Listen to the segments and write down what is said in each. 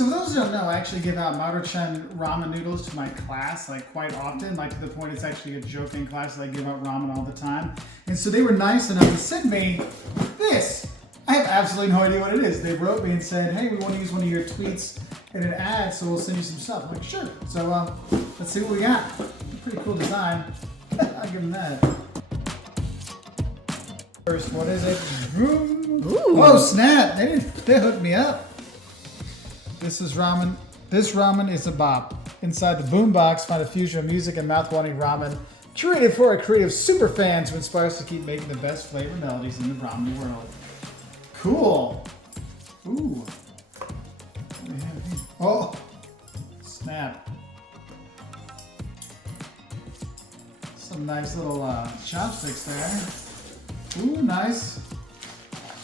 So for those who don't know, I actually give out Maruchan Ramen noodles to my class, like quite often, like to the point it's actually a joke in class that I give out ramen all the time. And so they were nice enough to send me this. I have absolutely no idea what it is. They wrote me and said, hey, we want to use one of your tweets in an ad, so we'll send you some stuff. I'm like, sure. So let's see what we got. Pretty cool design. I'll give them that. First, what is it? Ooh. Oh, snap. They hooked me up. This is ramen. This ramen is a bop. Inside the boombox, find a fusion of music and mouth-watering ramen, curated for our creative super fans who inspire us to keep making the best flavor melodies in the ramen world. Cool. Ooh. Oh, snap. Some nice little chopsticks there. Ooh, nice.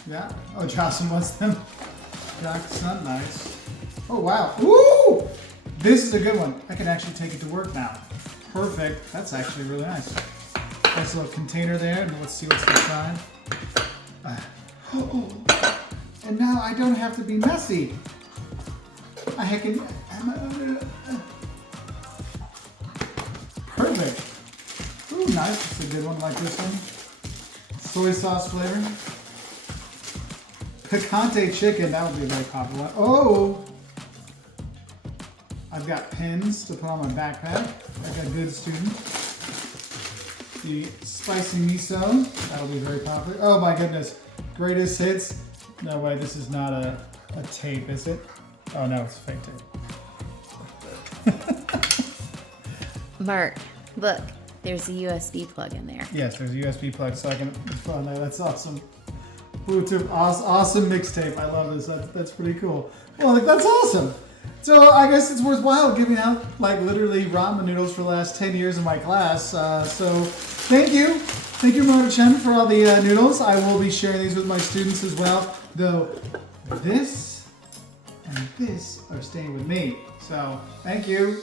Yeah. Oh, Jocelyn wants them. That's not nice. Oh, wow. Ooh! This is a good one. I can actually take it to work now. Perfect. That's actually really nice. Nice little container there, and let's see what's inside. And now I don't have to be messy. I can... Perfect. Ooh, nice. It's a good one like this one. Soy sauce flavor. Picante chicken. That would be a very popular one. Oh! I've got pins to put on my backpack. Like a good student. The spicy miso. That'll be very popular. Oh my goodness. Greatest hits. No way, this is not a tape, is it? Oh no, it's a fake tape. Mark, look. There's a USB plug in there. Yes, there's a USB plug, so I can put on there. That's awesome. Bluetooth, awesome mixtape. I love this. That's pretty cool. Well, like, that's awesome. So I guess it's worthwhile giving out like literally ramen noodles for the last 10 years in my class. So thank you. Thank you, Maruchan, for all the noodles. I will be sharing these with my students as well. Though this and this are staying with me. So thank you.